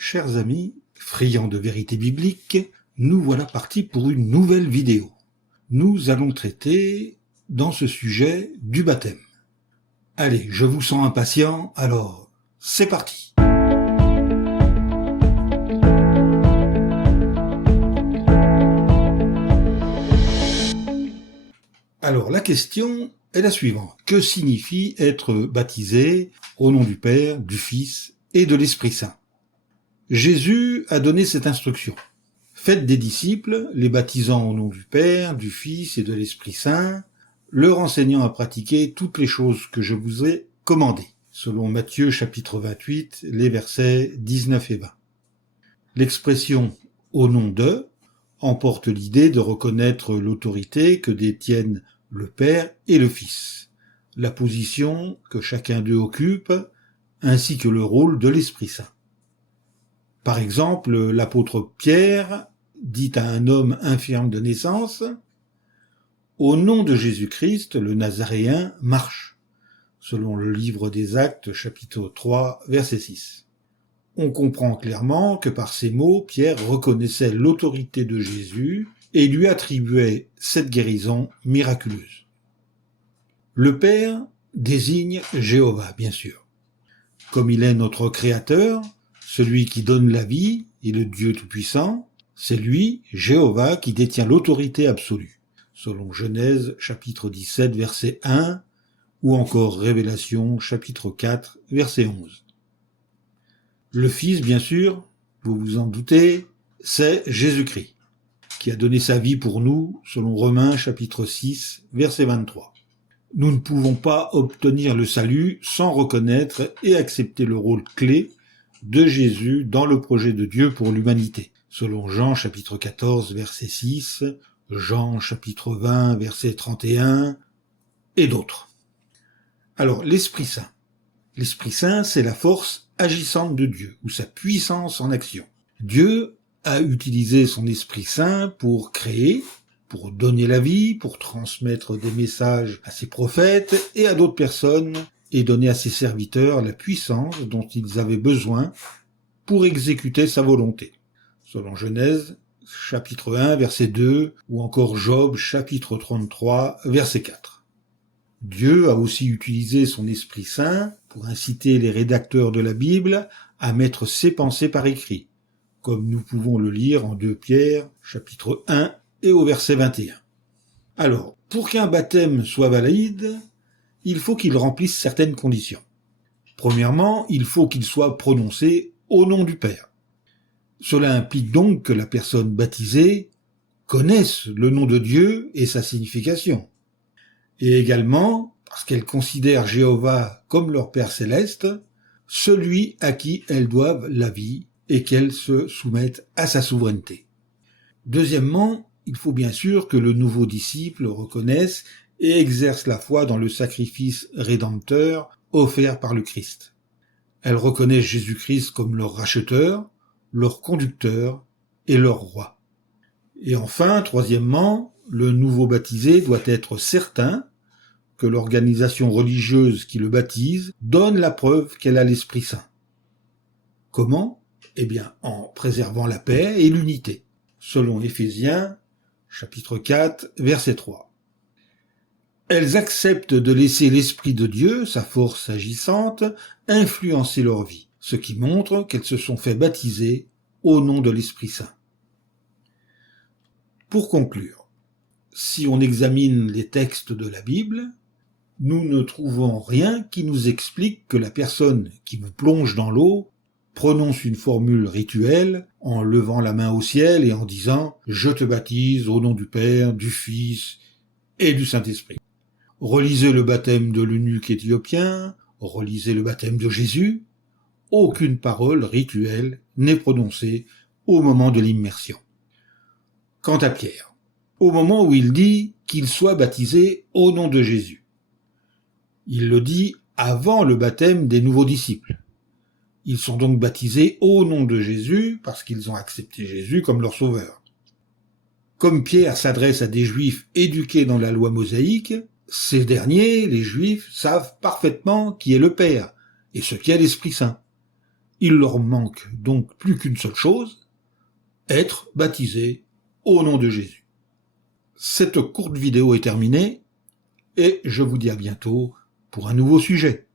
Chers amis, friands de vérité biblique, nous voilà partis pour une nouvelle vidéo. Nous allons traiter dans ce sujet du baptême. Allez, je vous sens impatient, alors c'est parti. Alors la question est la suivante. Que signifie être baptisé au nom du Père, du Fils et de l'Esprit Saint? Jésus a donné cette instruction. Faites des disciples, les baptisant au nom du Père, du Fils et de l'Esprit Saint, leur enseignant à pratiquer toutes les choses que je vous ai commandées, selon Matthieu chapitre 28, les versets 19 et 20. L'expression « au nom de » emporte l'idée de reconnaître l'autorité que détiennent le Père et le Fils, la position que chacun d'eux occupe, ainsi que le rôle de l'Esprit Saint. Par exemple, l'apôtre Pierre dit à un homme infirme de naissance « Au nom de Jésus-Christ, le Nazaréen marche », selon le livre des Actes, chapitre 3, verset 6. On comprend clairement que par ces mots, Pierre reconnaissait l'autorité de Jésus et lui attribuait cette guérison miraculeuse. Le Père désigne Jéhovah, bien sûr. Comme il est notre Créateur, celui qui donne la vie et le Dieu Tout-Puissant, c'est lui, Jéhovah, qui détient l'autorité absolue, selon Genèse chapitre 17, verset 1, ou encore Révélation chapitre 4, verset 11. Le Fils, bien sûr, vous vous en doutez, c'est Jésus-Christ, qui a donné sa vie pour nous, selon Romains chapitre 6, verset 23. Nous ne pouvons pas obtenir le salut sans reconnaître et accepter le rôle clé de Jésus dans le projet de Dieu pour l'humanité, selon Jean chapitre 14, verset 6, Jean chapitre 20, verset 31, et d'autres. Alors, l'Esprit Saint. L'Esprit Saint, c'est la force agissante de Dieu, ou sa puissance en action. Dieu a utilisé son Esprit Saint pour créer, pour donner la vie, pour transmettre des messages à ses prophètes et à d'autres personnes, et donner à ses serviteurs la puissance dont ils avaient besoin pour exécuter sa volonté. Selon Genèse, chapitre 1, verset 2, ou encore Job, chapitre 33, verset 4. Dieu a aussi utilisé son Esprit Saint pour inciter les rédacteurs de la Bible à mettre ses pensées par écrit, comme nous pouvons le lire en 2 Pierre, chapitre 1, et au verset 21. Alors, pour qu'un baptême soit valide, il faut qu'il remplisse certaines conditions. Premièrement, il faut qu'il soit prononcé au nom du Père. Cela implique donc que la personne baptisée connaisse le nom de Dieu et sa signification. Et également, parce qu'elle considère Jéhovah comme leur Père céleste, celui à qui elles doivent la vie et qu'elles se soumettent à sa souveraineté. Deuxièmement, il faut bien sûr que le nouveau disciple reconnaisse et exerce la foi dans le sacrifice rédempteur offert par le Christ. Elles reconnaissent Jésus-Christ comme leur racheteur, leur conducteur et leur roi. Et enfin, troisièmement, le nouveau baptisé doit être certain que l'organisation religieuse qui le baptise donne la preuve qu'elle a l'Esprit Saint. Comment? Eh bien, en préservant la paix et l'unité, selon Éphésiens, chapitre 4, verset 3. Elles acceptent de laisser l'Esprit de Dieu, sa force agissante, influencer leur vie, ce qui montre qu'elles se sont fait baptiser au nom de l'Esprit Saint. Pour conclure, si on examine les textes de la Bible, nous ne trouvons rien qui nous explique que la personne qui vous plonge dans l'eau prononce une formule rituelle en levant la main au ciel et en disant « Je te baptise au nom du Père, du Fils et du Saint-Esprit ». Relisez le baptême de l'eunuque éthiopien, relisez le baptême de Jésus. Aucune parole rituelle n'est prononcée au moment de l'immersion. Quant à Pierre, au moment où il dit qu'il soit baptisé au nom de Jésus, il le dit avant le baptême des nouveaux disciples. Ils sont donc baptisés au nom de Jésus parce qu'ils ont accepté Jésus comme leur sauveur. Comme Pierre s'adresse à des Juifs éduqués dans la loi mosaïque, ces derniers, les Juifs, savent parfaitement qui est le Père et ce qu'est l'Esprit Saint. Il leur manque donc plus qu'une seule chose, être baptisé au nom de Jésus. Cette courte vidéo est terminée et je vous dis à bientôt pour un nouveau sujet.